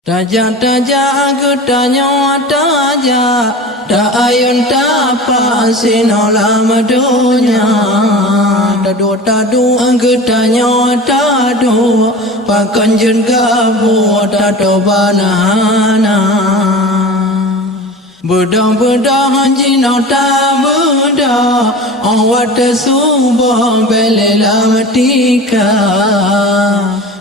Taja aku tanya taja, tak ayun tak pasti lama dunia. Tadu aku tanya tadu, pakan jen gabu tadu banana. Budak haji nota budak, awat subuh belela matika.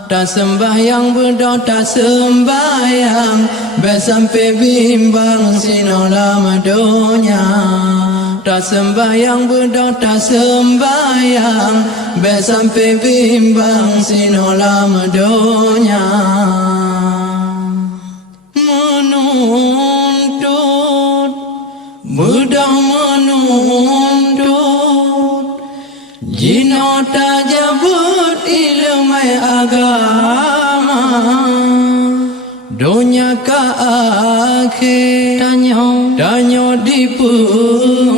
Tak sembahyang budak tak sembahyang, sampai bimbang sino lama dunia. Tak sembahyang budak tak sembahyang, sampai bimbang sino lama dunia. Menuntut budak menuntut, jino tak jabut ilmu agama. Dunia ka akhir tanyo dipun,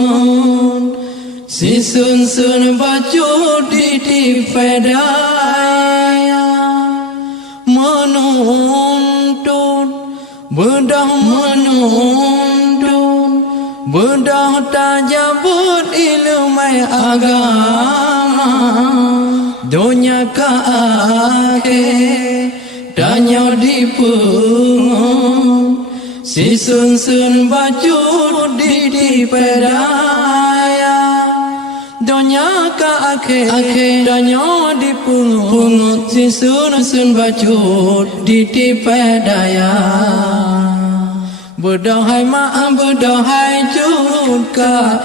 si sun bacu di pedaya. Menuntut budak menuntut, budak tak jabut ilmu agama. Dunia ka akhir tanyo dipun, si sun bacu di pedaya. Dunia ka akhir tanyo dipun, si sun bacu di pedaya. Berdahai maaf berdahai juga,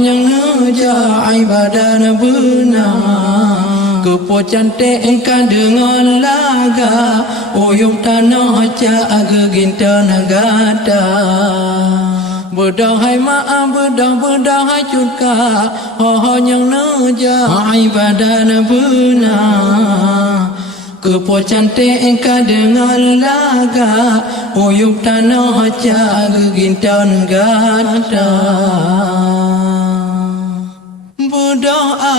yang ngeja ibadah benar. Kepo cantik engkau dengan laga, uyung tanah jaga ginta negara. Berdahai maaf berdahai juga, yang ngeja ibadah benar. Kepo cantik engkau dengan laga, uyung tanah jaga ginta negara. Berdoa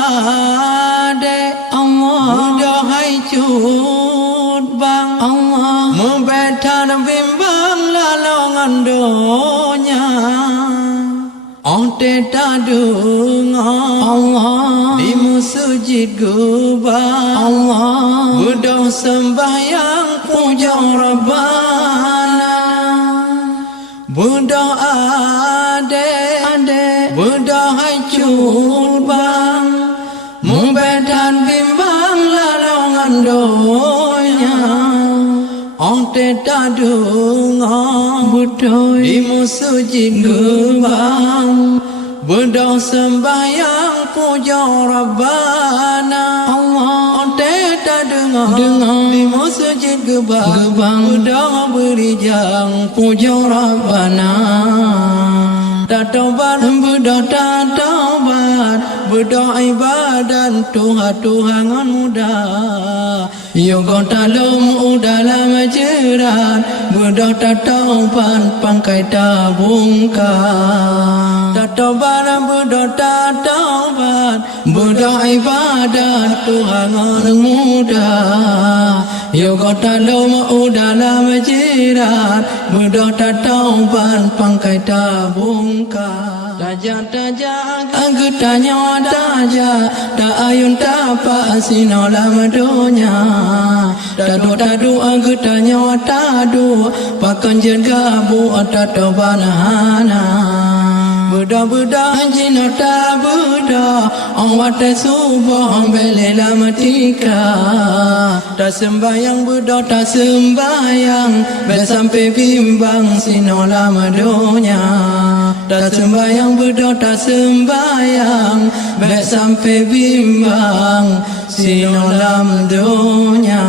dek Allah, berdoa cut bang Allah, membetan bimbang lalongan donya. Onte tadung Allah, di masjid gubang Allah, berdoa sembahyang puja Rabbana. Berdoa dek, berdoa cut bang, membetan bimbang lalongan donya. Onte tadung budoy di masjid gubang, berdoa sembahyang puja Rabbana. Onte tadung di masjid gubang, berdoa berijang puja Rabbana. Tak taubat berdoa tak taubat, berdoa ibadat Tuhan mudah. Yogo talum dalam jerat, berdoa tak taubat pangkai tabungkan. Tak taubat berdoa tak taubat, berdoa ibadat Tuhan mudah. Yogo talum dalam jerat, berdoa tak taubat pangkai tabungkan. Taja aku tanya taja, tak ayun tak pasti lama dunia. Tadu aku tanya tadu, pakan jen gabu tadu banana. Budak jino tak budak, awat subuh belela matika. Tak sembahyang budak tak sembahyang, sampai bimbang sino lama dunia. Tak sembahyang budak tak sembahyang, sampai bimbang sino lama dunia.